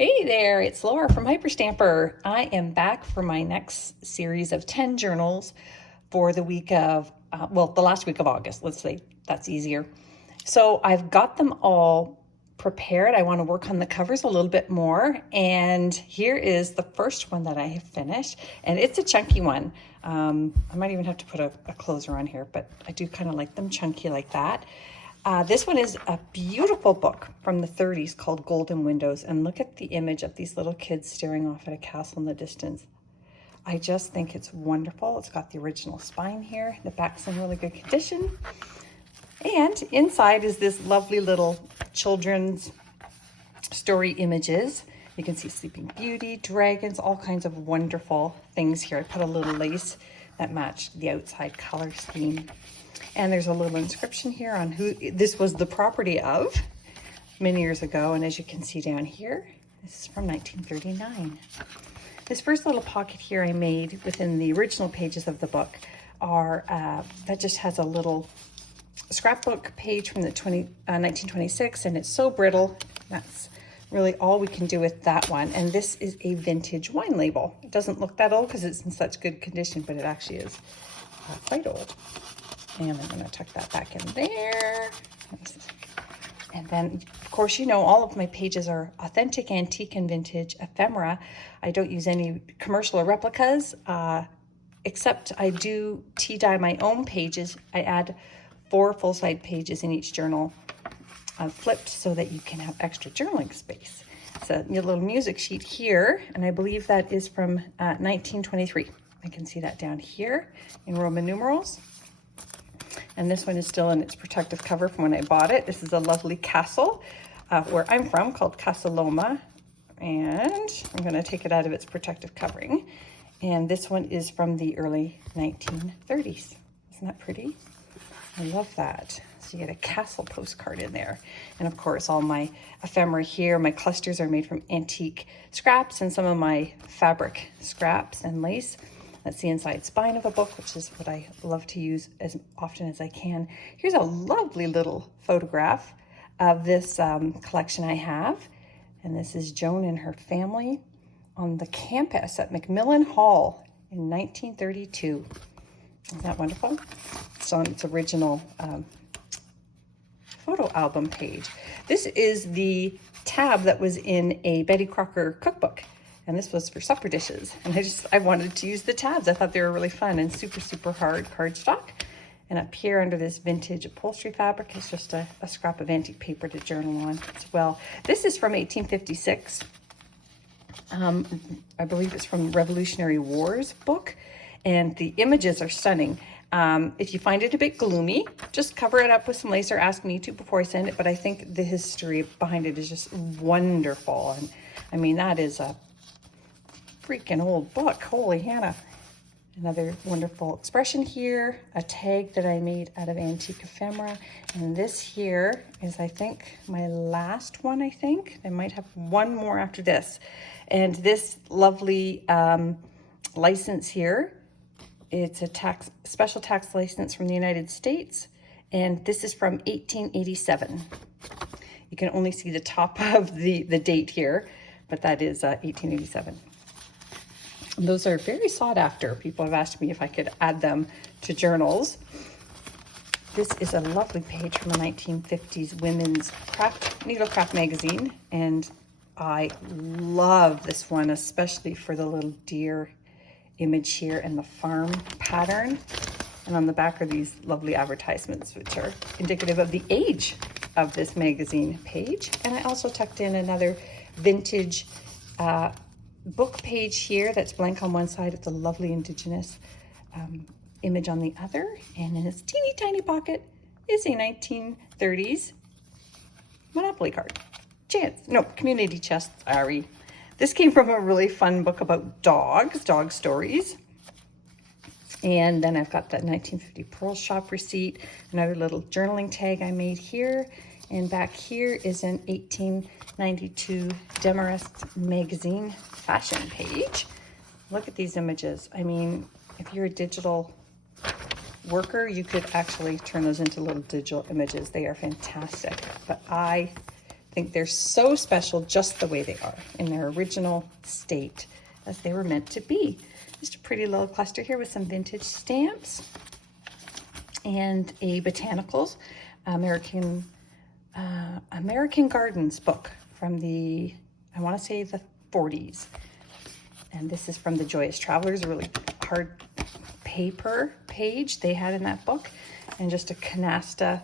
Hey there, it's Laura from Hyperstamper. I am back for my next series of 10 journals for the week of, the last week of August. Let's say that's easier. So I've got them all prepared. I want to work on the covers a little bit more. And here is the first one that I have finished. And it's a chunky one. I might even have to put a closer on here, but I do kind of like them chunky like that. This one is a beautiful book from the 30s called Golden Windows. And look at the image of these little kids staring off at a castle in the distance. I just think it's wonderful. It's got the original spine here. The back's in really good condition. And inside is this lovely little children's story images. You can see Sleeping Beauty, dragons, all kinds of wonderful things here. I put a little lace that matched the outside color scheme. And there's a little inscription here on who this was the property of many years ago. And as you can see down here, this is from 1939. This first little pocket here I made within the original pages of the book are, that just has a little scrapbook page from the 1926, and it's so brittle. That's really all we can do with that one. And this is a vintage wine label. It doesn't look that old because it's in such good condition, but it actually is quite old. And I'm going to tuck that back in there. And then, of course, you know, all of my pages are authentic, antique, and vintage ephemera. I don't use any commercial or replicas, except I do tea dye my own pages. I add 4 full-side pages in each journal, flipped so that you can have extra journaling space. It's a little music sheet here, and I believe that is from 1923. I can see that down here in Roman numerals. And this one is still in its protective cover from when I bought it. This is a lovely castle where I'm from called Casa Loma. And I'm going to take it out of its protective covering. And this one is from the early 1930s. Isn't that pretty? I love that. So you get a castle postcard in there. And of course, all my ephemera here, my clusters are made from antique scraps and some of my fabric scraps and lace. That's the inside spine of a book, which is what I love to use as often as I can. Here's a lovely little photograph of this collection I have. And this is Joan and her family on the campus at Macmillan Hall in 1932. Isn't that wonderful? It's on its original photo album page. This is the tab that was in a Betty Crocker cookbook. And this was for supper dishes. And I wanted to use the tabs. I thought they were really fun and super hard cardstock. And up here under this vintage upholstery fabric is just a scrap of antique paper to journal on as well. This is from 1856. I believe it's from Revolutionary Wars book. And the images are stunning. If you find it a bit gloomy, just cover it up with some lace or ask me to before I send it. But I think the history behind it is just wonderful. And I mean, that is a freaking old book. Holy Hannah. Another wonderful expression here, a tag that I made out of antique ephemera. And this here is, I think, my last one, I think. I might have one more after this. And this lovely license here, it's a special tax license from the United States. And this is from 1887. You can only see the top of the date here, but that is 1887. Those are very sought after. People have asked me if I could add them to journals. This is a lovely page from a 1950s women's needlecraft magazine. And I love this one, especially for the little deer image here and the farm pattern. And on the back are these lovely advertisements, which are indicative of the age of this magazine page. And I also tucked in another vintage book page here that's blank on one side. It's a lovely indigenous image on the other. And in this teeny tiny pocket is a 1930s Monopoly card. Community chest, sorry. This came from a really fun book about dogs, dog stories. And then I've got that 1950 Pearl Shop receipt, another little journaling tag I made here. And back here is an 1892 Demarest magazine fashion page. Look at these images. I mean, if you're a digital worker, you could actually turn those into little digital images. They are fantastic. But I think they're so special just the way they are in their original state as they were meant to be. Just a pretty little cluster here with some vintage stamps and a botanicals American Gardens book from the, I want to say the 40s. And this is from the Joyous Travelers, a really hard paper page they had in that book. And just a canasta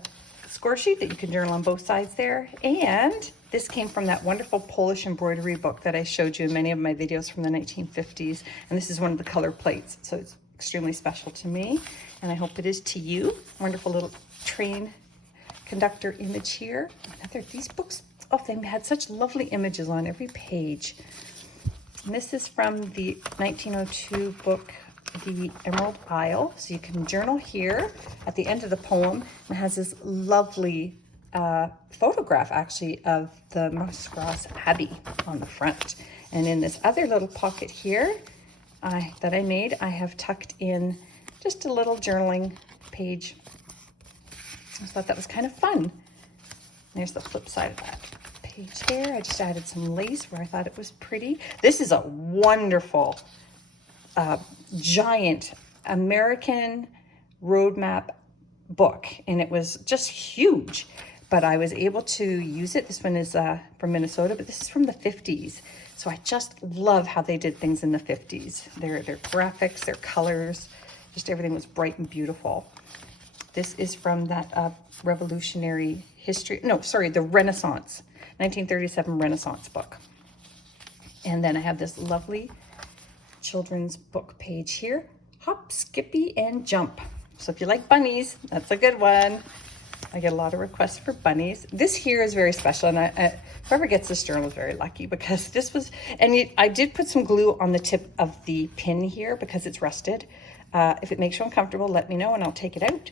score sheet that you can journal on both sides there. And this came from that wonderful Polish embroidery book that I showed you in many of my videos from the 1950s. And this is one of the color plates, so it's extremely special to me. And I hope it is to you. Wonderful little train conductor image here. These books, oh, they had such lovely images on every page. And this is from the 1902 book, The Emerald Isle. So you can journal here at the end of the poem. It has this lovely photograph, actually, of the Musgrass Abbey on the front. And in this other little pocket here that I made, I have tucked in just a little journaling page. I thought that was kind of fun. There's the flip side of that page here. I just added some lace where I thought it was pretty. This is a wonderful, giant American roadmap book, and it was just huge, but I was able to use it. This one is from Minnesota, but this is from the 50s. So I just love how they did things in the 50s. Their graphics, their colors, just everything was bright and beautiful. This is from that revolutionary history, no, sorry, the Renaissance, 1937 Renaissance book. And then I have this lovely children's book page here, Hop, Skippy, and Jump. So if you like bunnies, that's a good one. I get a lot of requests for bunnies. This here is very special, and whoever gets this journal is very lucky, because this was, and I did put some glue on the tip of the pin here because it's rusted. If it makes you uncomfortable, let me know and I'll take it out.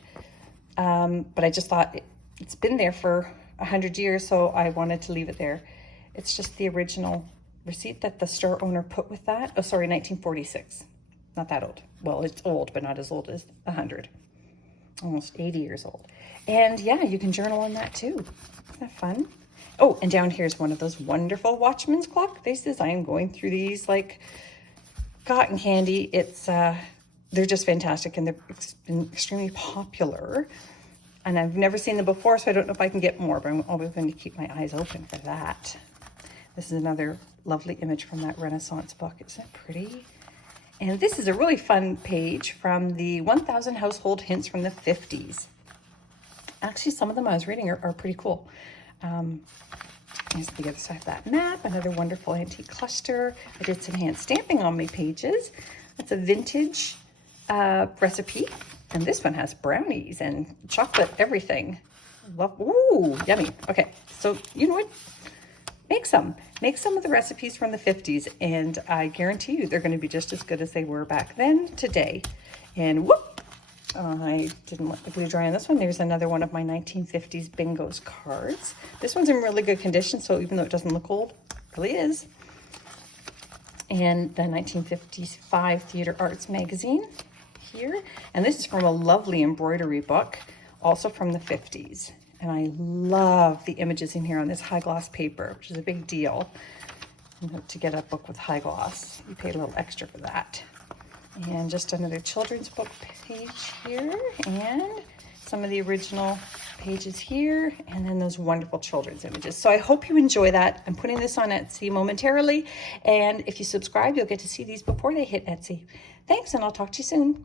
But I just thought it's been there for 100 years, so I wanted to leave it there. It's just the original receipt that the store owner put with that. Oh, sorry, 1946. Not that old. Well, it's old, but not as old as 100. Almost 80 years old. And yeah, you can journal on that too. Isn't that fun? Oh, and down here's one of those wonderful Watchman's clock faces. I am going through these like cotton candy. It's they're just fantastic, and they've been extremely popular. And I've never seen them before, so I don't know if I can get more, but I'm always going to keep my eyes open for that. This is another lovely image from that Renaissance book. Isn't that pretty? And this is a really fun page from the 1000 Household Hints from the 50s. Actually, some of them I was reading are pretty cool. Here's the other side of that map. Another wonderful antique cluster. I did some hand stamping on my pages. That's a vintage recipe. And this one has brownies and chocolate everything. Love, ooh, yummy. Okay, so you know what? Make some of the recipes from the 50s, and I guarantee you they're going to be just as good as they were back then today. And whoop, I didn't let the glue dry on this one. There's another one of my 1950s bingos cards. This one's in really good condition, so even though it doesn't look old, it really is. And the 1955 Theater Arts magazine here. And this is from a lovely embroidery book, also from the 50s. And I love the images in here on this high gloss paper, which is a big deal. To get a book with high gloss, you pay a little extra for that. And just another children's book page here, and some of the original pages here, and then those wonderful children's images. So I hope you enjoy that. I'm putting this on Etsy momentarily, and if you subscribe, you'll get to see these before they hit Etsy. Thanks, and I'll talk to you soon.